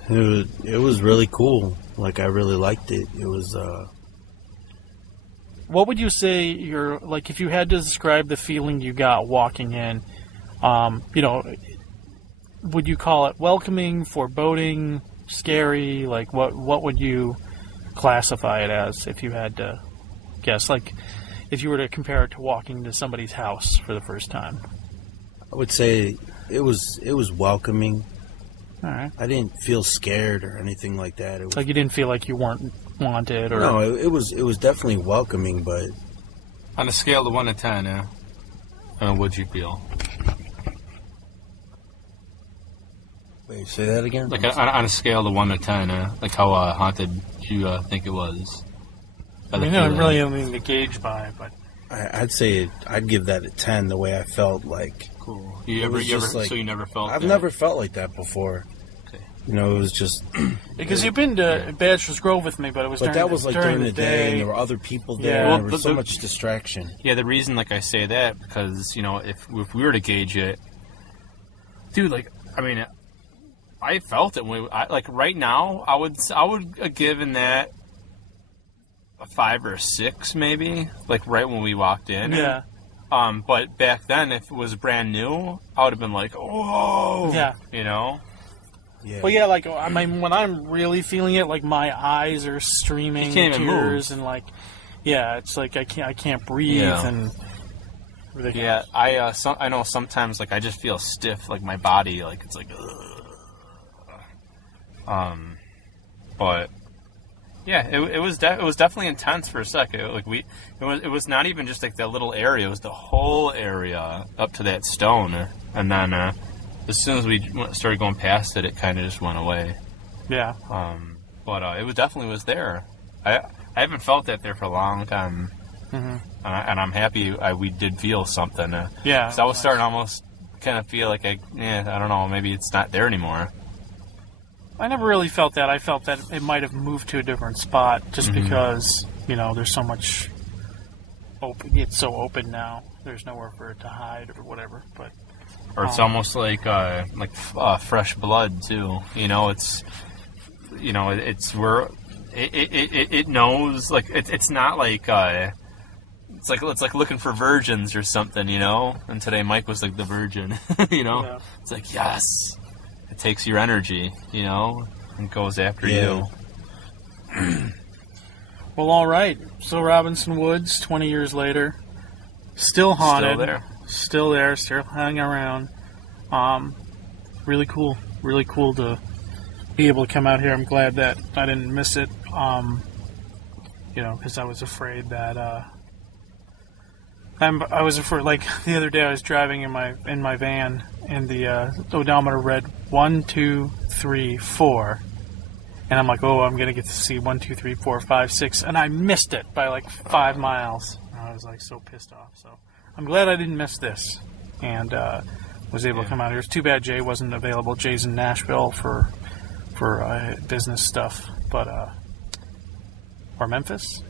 It was really cool. Like, I really liked it. It was, What would you say if you had to describe the feeling you got walking in, would you call it welcoming, foreboding, scary? Like, what would you classify it as if you had to guess? Like, if you were to compare it to walking to somebody's house for the first time. I would say it was welcoming. All right. I didn't feel scared or anything like that. It was, like you didn't feel like you weren't wanted, or no, it was definitely welcoming, but On a scale of 1 to 10, what'd you feel? wait, say that again? Like on a scale of 1 to 10, like how haunted you think it was? I mean, I really don't mean to gauge by, but I'd say I'd give that a 10. The way I felt, like cool. so you never felt? I've that? never felt like that before. Okay. You know, it was just because you've been to Bachelor's Grove with me, but it was But that was like during the day, and there were other people there. Yeah. And there was so much distraction. Yeah, the reason like I say that because if we were to gauge it, dude, like I mean, I felt it when right now I would have given that a 5 or a 6 maybe, like right when we walked in. Yeah. But back then, if it was brand new, I would have been like, oh, Yeah. Yeah. Well, yeah, like, I mean, when I'm really feeling it, like, my eyes are streaming You can't even tears, move. and, like, yeah, it's like I can't breathe, Yeah. and ridiculous. Yeah, I know sometimes, like, I just feel stiff, like, my body, like, it's like, but, yeah, it was definitely intense for a second. Like, it was not even just, like, that little area, it was the whole area up to that stone, and then, as soon as we started going past it, it kind of just went away. Yeah. But it was definitely was there. I haven't felt that there for a long time, and I'm happy we did feel something. Yeah. Because I was starting to almost kind of feel like I don't know, maybe it's not there anymore. I never really felt that. I felt that it might have moved to a different spot just because, there's so much open. It's so open now. There's nowhere for it to hide or whatever. But Or it's almost like fresh blood too. It's it's where it knows, like it's not like it's like looking for virgins or something, And today Mike was like the virgin, Yeah. It's like yes, it takes your energy, and goes after Yeah. you. Well, all right. So Robinson Woods, 20 years later, still haunted. Still there, still hanging around. Really cool to be able to come out here. I'm glad that I didn't miss it, because I was afraid that I was afraid. Like the other day, I was driving in my van, and the odometer read 1, 2, 3, 4, and I'm like, oh, I'm gonna get to see 1, 2, 3, 4, 5, 6, and I missed it by like 5 miles. I was like so pissed off. So I'm glad I didn't miss this, and was able to come out here. It's too bad Jay wasn't available. Jay's in Nashville for business stuff, but or Memphis.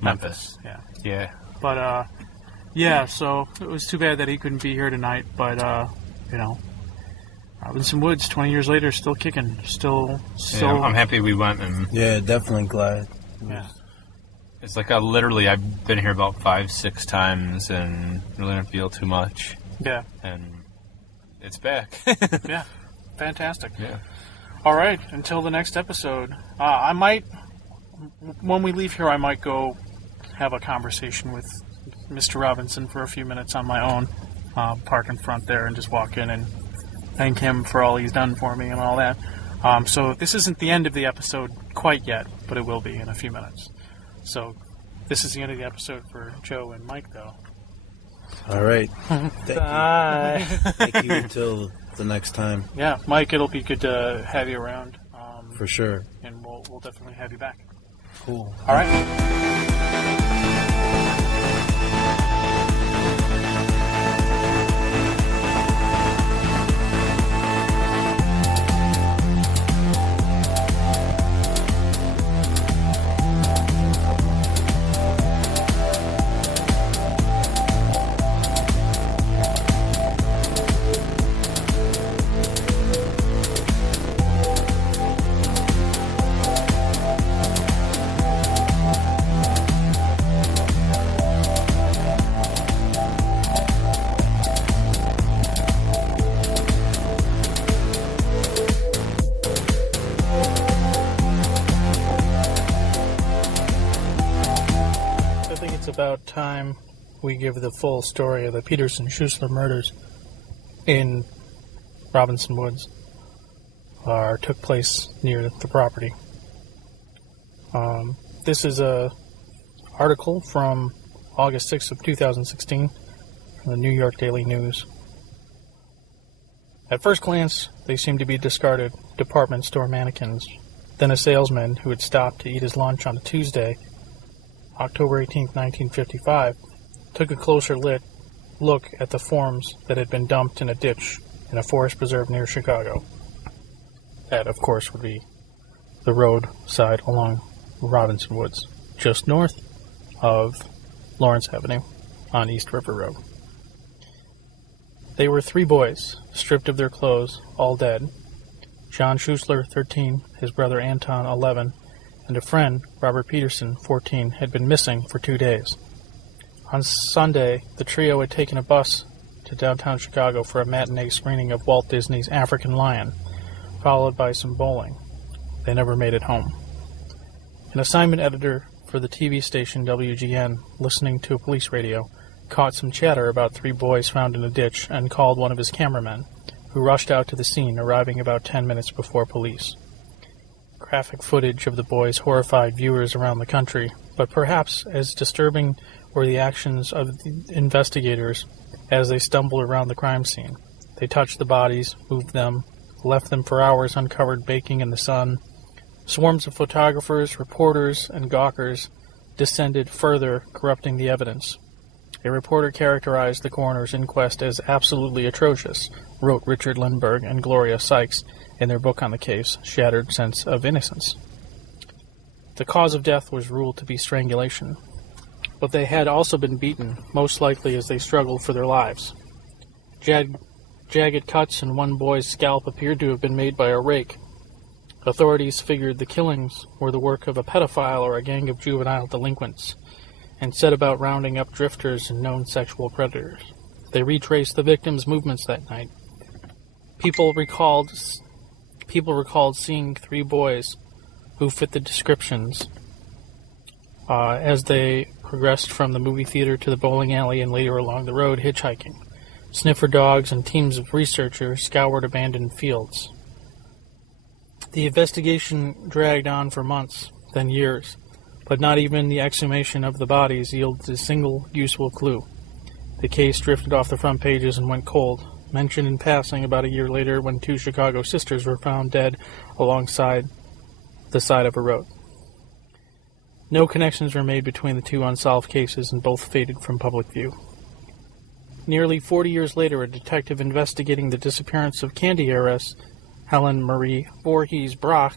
Yeah. Yeah. But yeah. So it was too bad that he couldn't be here tonight. But Robinson Woods, 20 years later, still kicking. Still. I'm happy we went, and Yeah, definitely glad. Yeah. it's like I've been here about 5-6 times and really didn't feel too much, Yeah. and it's back. Yeah. Fantastic. Yeah. All right. Until the next episode, I might, when we leave here, I might go have a conversation with Mr. Robinson for a few minutes on my own, park in front there and just walk in and thank him for all he's done for me and all that. So this isn't the end of the episode quite yet, but it will be in a few minutes. So this is the end of the episode for Joe and Mike, though. All right. Bye. Thank you until the next time. Yeah, Mike, it'll be good to have you around. For sure. And we'll definitely have you back. Cool. All right. About time we give the full story of the Peterson-Schuessler murders in Robinson Woods took place near the property. This is a article from August 6th of 2016 from the New York Daily News. At first glance, they seem to be discarded department store mannequins. Then a salesman who had stopped to eat his lunch on a Tuesday, October 18, 1955, took a closer look at the forms that had been dumped in a ditch in a forest preserve near Chicago. That, of course, would be the roadside along Robinson Woods, just north of Lawrence Avenue on East River Road. They were 3 boys, stripped of their clothes, all dead. John Schuessler, 13, his brother Anton, 11, and a friend, Robert Peterson, 14, had been missing for 2 days. On Sunday, the trio had taken a bus to downtown Chicago for a matinee screening of Walt Disney's African Lion, followed by some bowling. They never made it home. An assignment editor for the TV station WGN, listening to a police radio, caught some chatter about 3 boys found in a ditch and called one of his cameramen, who rushed out to the scene, arriving about 10 minutes before police. Graphic footage of the boys horrified viewers around the country, but perhaps as disturbing were the actions of the investigators as they stumbled around the crime scene. They touched the bodies, moved them, left them for hours uncovered baking in the sun. Swarms of photographers, reporters, and gawkers descended further, corrupting the evidence. A reporter characterized the coroner's inquest as absolutely atrocious, wrote Richard Lindbergh and Gloria Sykes in their book on the case, Shattered Sense of Innocence. The cause of death was ruled to be strangulation, but they had also been beaten, most likely as they struggled for their lives. Jagged cuts in one boy's scalp appeared to have been made by a rake. Authorities figured the killings were the work of a pedophile or a gang of juvenile delinquents, and set about rounding up drifters and known sexual predators. They retraced the victims' movements that night. People recalled seeing 3 boys who fit the descriptions as they progressed from the movie theater to the bowling alley and later along the road hitchhiking. Sniffer dogs and teams of researchers scoured abandoned fields. The investigation dragged on for months, then years, but not even the exhumation of the bodies yielded a single useful clue. The case drifted off the front pages and went cold, mentioned in passing about a year later when 2 Chicago sisters were found dead alongside the side of a road. No connections were made between the 2 unsolved cases, and both faded from public view. Nearly 40 years later, a detective investigating the disappearance of candy heiress Helen Marie Voorhees Brock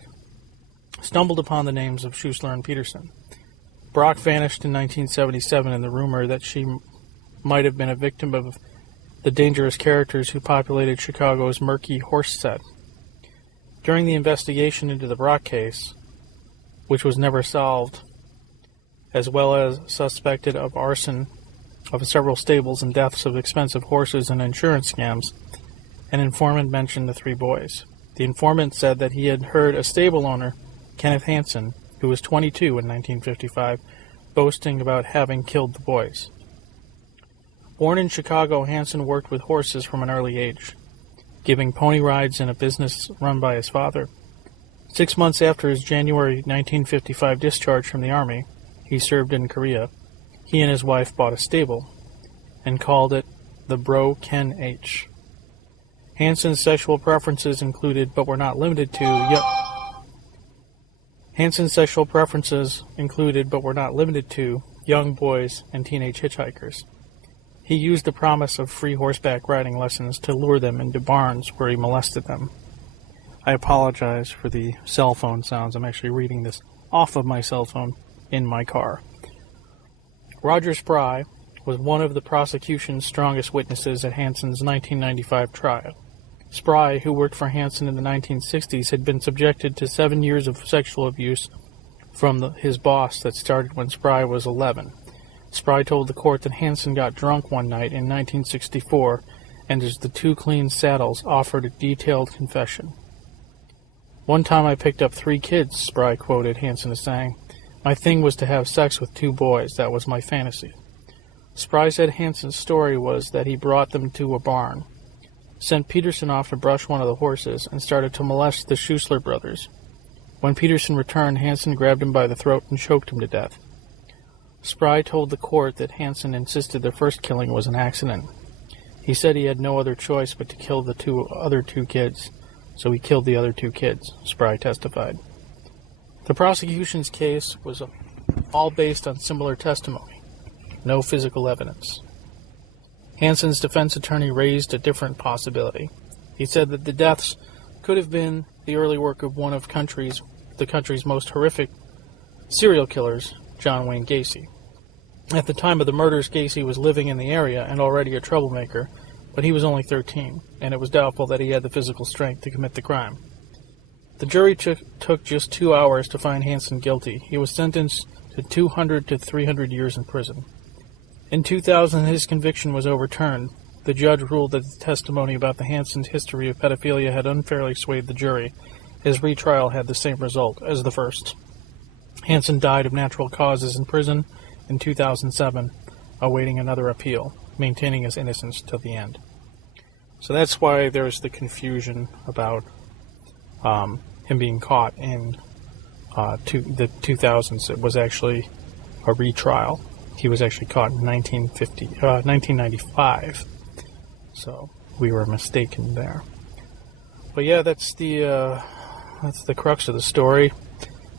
stumbled upon the names of Schuessler and Peterson. Brock vanished in 1977, and the rumor that she might have been a victim of the dangerous characters who populated Chicago's murky horse set. During the investigation into the Brock case, which was never solved, as well as suspected of arson of several stables and deaths of expensive horses and insurance scams, an informant mentioned the 3 boys. The informant said that he had heard a stable owner, Kenneth Hansen, who was 22 in 1955, boasting about having killed the boys. Born in Chicago, Hansen worked with horses from an early age, giving pony rides in a business run by his father. 6 months after his January 1955 discharge from the Army, he served in Korea. He and his wife bought a stable. and called it the Bro Ken H. Hansen's sexual preferences included, but were not limited to, young boys and teenage hitchhikers. He used the promise of free horseback riding lessons to lure them into barns where he molested them. I apologize for the cell phone sounds. I'm actually reading this off of my cell phone in my car. Roger Spry was one of the prosecution's strongest witnesses at Hansen's 1995 trial. Spry, who worked for Hansen in the 1960s, had been subjected to 7 years of sexual abuse from his boss that started when Spry was 11. Spry told the court that Hansen got drunk one night in 1964, and as the two clean saddles offered a detailed confession. "One time I picked up 3 kids," Spry quoted Hansen as saying. "My thing was to have sex with 2 boys. That was my fantasy." Spry said Hansen's story was that he brought them to a barn, sent Peterson off to brush one of the horses, and started to molest the Schuessler brothers. When Peterson returned, Hansen grabbed him by the throat and choked him to death. Spry told the court that Hansen insisted the first killing was an accident. He said he had no other choice but to kill the other two kids, so he killed the other 2 kids, Spry testified. The prosecution's case was all based on similar testimony, no physical evidence. Hansen's defense attorney raised a different possibility. He said that the deaths could have been the early work of one of the country's most horrific serial killers, John Wayne Gacy. At the time of the murders, Gacy was living in the area and already a troublemaker, but he was only 13, and it was doubtful that he had the physical strength to commit the crime. The jury took just 2 hours to find Hansen guilty. He was sentenced to 200 to 300 years in prison. In 2000, his conviction was overturned. The judge ruled that the testimony about the Hansen's history of pedophilia had unfairly swayed the jury. His retrial had the same result as the first. Hansen died of natural causes in prison in 2007, awaiting another appeal, maintaining his innocence till the end. So that's why there's the confusion about him being caught in the 2000s. It was actually a retrial. He was actually caught in 1995. So we were mistaken there. But yeah, that's the crux of the story.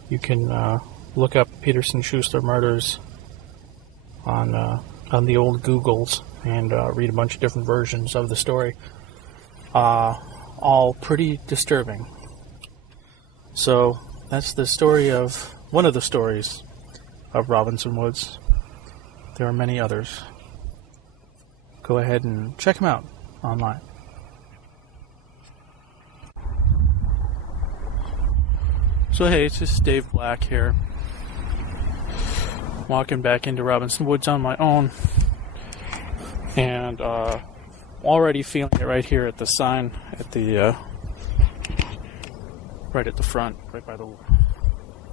You can look up Peterson-Schuessler murders on the old Googles and read a bunch of different versions of the story. All pretty disturbing. So that's the story of one of the stories of Robinson Woods. There are many others. Go ahead and check them out online. So hey, it's just Dave Black here. Walking back into Robinson Woods on my own. And already feeling it right here at the sign at the right at the front, right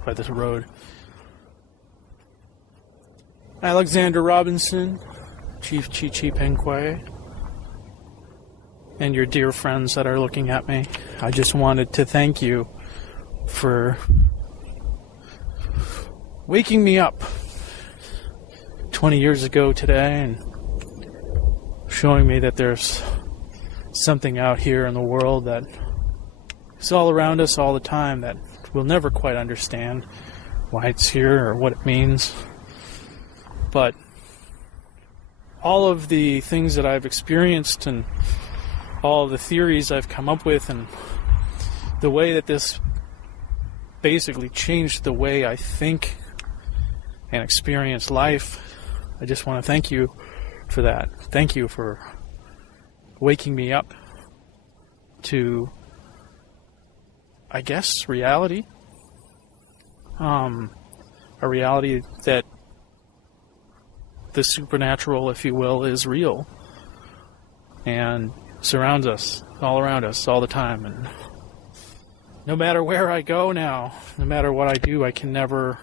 by this road. Alexander Robinson, Chief Chee-chee-pin-quay, and your dear friends that are looking at me. I just wanted to thank you for waking me up 20 years ago today and showing me that there's something out here in the world that is all around us all the time that we'll never quite understand why it's here or what it means. But all of the things that I've experienced and all of the theories I've come up with and the way that this basically changed the way I think and experience life, I just want to thank you for that. Thank you for waking me up to, I guess, reality. A reality that the supernatural, if you will, is real and surrounds us, all around us, all the time. And no matter where I go now, no matter what I do, I can never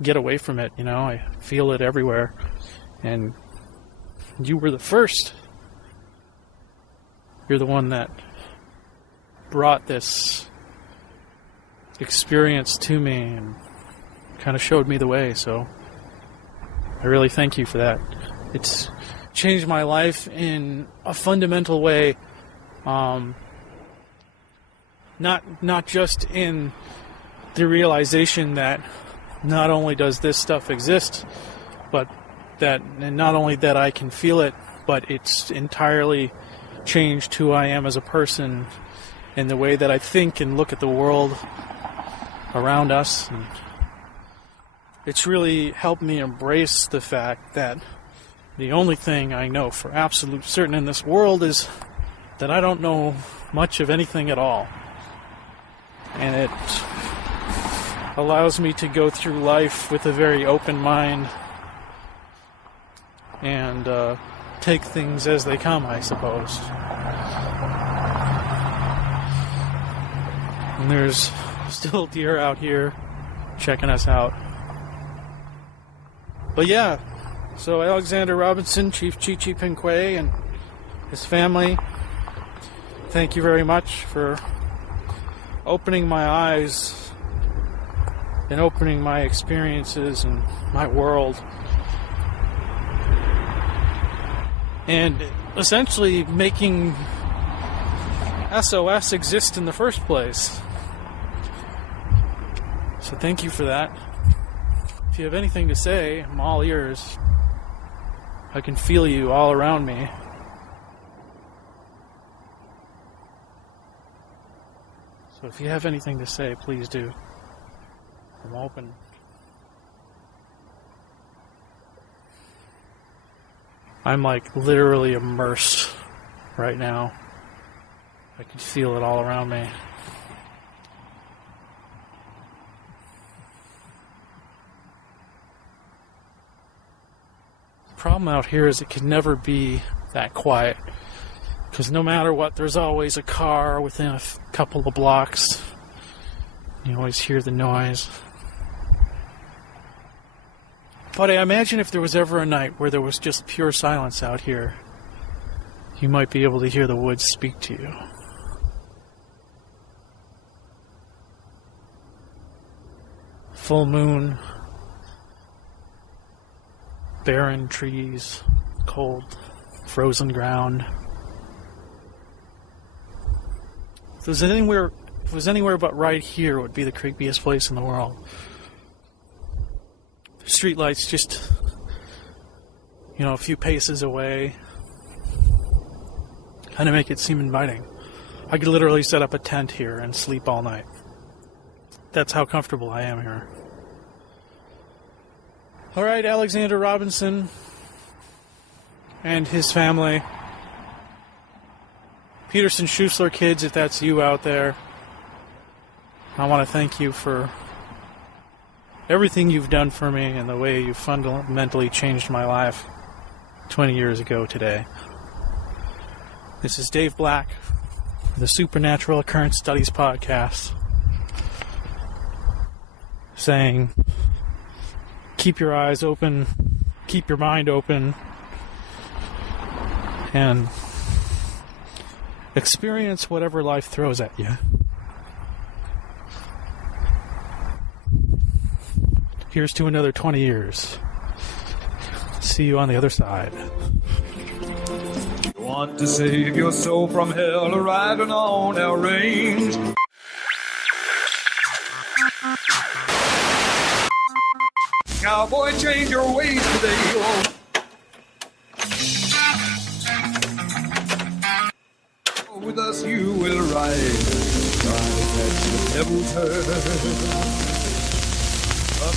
get away from it. You know, I feel it everywhere. And you were the first. You're the one that brought this experience to me and kind of showed me the way. So I really thank you for that. changed my life in a fundamental way. Not just in the realization that not only does this stuff exist, but that, and not only that I can feel it, but it's entirely changed who I am as a person and the way that I think and look at the world around us. And it's really helped me embrace the fact that the only thing I know for absolute certain in this world is that I don't know much of anything at all. And it allows me to go through life with a very open mind and take things as they come, I suppose. And there's still deer out here checking us out. But yeah, so Alexander Robinson, Chief Chee-chee-pin-quay, and his family, thank you very much for opening my eyes and opening my experiences and my world. And essentially making SOS exist in the first place. So thank you for that. If you have anything to say, I'm all ears. I can feel you all around me. So if you have anything to say, please do. I'm open. I'm like literally immersed right now. I can feel it all around me. The problem out here is it can never be that quiet. Because no matter what, there's always a car within a couple of blocks. You always hear the noise. But I imagine if there was ever a night where there was just pure silence out here, you might be able to hear the woods speak to you. Full moon, barren trees, cold, frozen ground. If it was anywhere but right here, it would be the creepiest place in the world. Streetlights just, a few paces away. Kind of make it seem inviting. I could literally set up a tent here and sleep all night. That's how comfortable I am here. Alright, Alexander Robinson and his family. Peterson-Schuessler kids, if that's you out there, I want to thank you for everything you've done for me and the way you fundamentally changed my life 20 years ago today. This is Dave Black for the Supernatural Occurrence Studies podcast, saying, keep your eyes open, keep your mind open, and experience whatever life throws at you. Here's to another 20 years. See you on the other side. You want to save your soul from hell, riding on our range. Cowboy, change your ways today. Oh. With us you will ride at the devil's herd. Up